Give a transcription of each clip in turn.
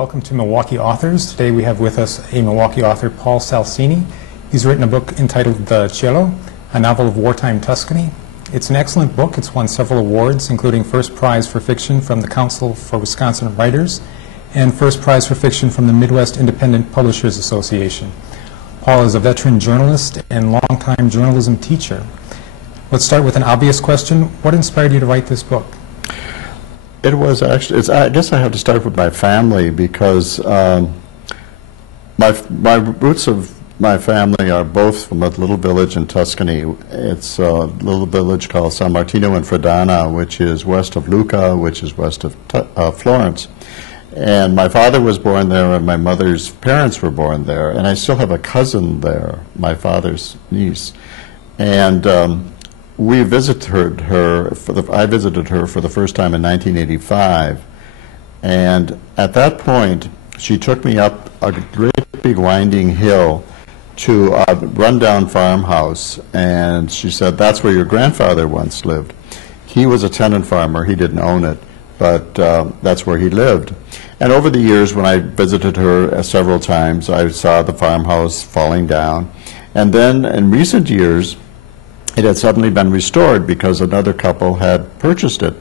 Welcome to Milwaukee Authors. Today we have with us a Milwaukee author, Paul Salsini. He's written a book entitled Cielo, a Novel of Wartime Tuscany. It's an excellent book. It's won several awards, including First Prize for Fiction from the Council for Wisconsin Writers and First Prize for Fiction from the Midwest Independent Publishers Association. Paul is a veteran journalist and longtime journalism teacher. Let's start with an obvious question. What inspired you to write this book? It was actually, I guess I have to start with my family because my roots of my family are both from a little village in Tuscany. It's a little village called San Martino in Fredana, which is west of Lucca, which is west of Florence. And my father was born there, and my mother's parents were born there. And I still have a cousin there, my father's niece. And we visited her. I visited her for the first time in 1985, and at that point, she took me up a great big winding hill to a rundown farmhouse, and she said, "That's where your grandfather once lived. He was a tenant farmer. He didn't own it, but that's where he lived." And over the years, when I visited her several times, I saw the farmhouse falling down, and then in recent years, it had suddenly been restored because another couple had purchased it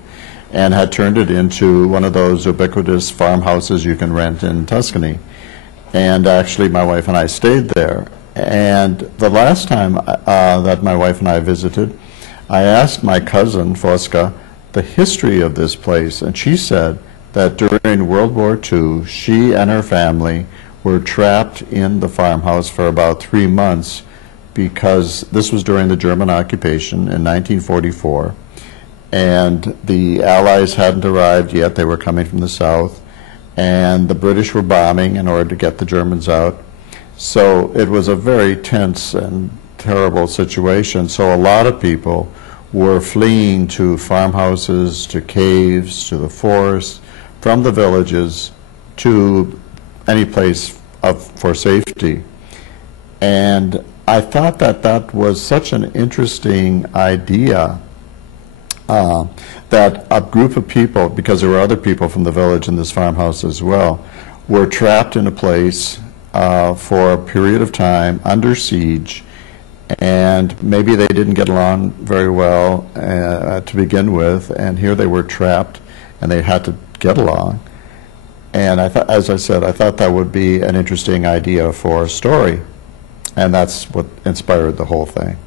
and had turned it into one of those ubiquitous farmhouses you can rent in Tuscany. And actually, my wife and I stayed there. And the last time that my wife and I visited, I asked my cousin, Fosca, the history of this place. And she said that during World War II, she and her family were trapped in the farmhouse for about 3 months because this was during the German occupation in 1944, and the Allies hadn't arrived yet. They were coming from the south, and the British were bombing in order to get the Germans out. So it was a very tense and terrible situation. So a lot of people were fleeing to farmhouses, to caves, to the forests, from the villages to any place for safety. And I thought that that was such an interesting idea that a group of people, because there were other people from the village in this farmhouse as well, were trapped in a place for a period of time under siege, and maybe they didn't get along very well to begin with, and here they were trapped and they had to get along. And I thought, as I said, I thought that would be an interesting idea for a story. And that's what inspired the whole thing.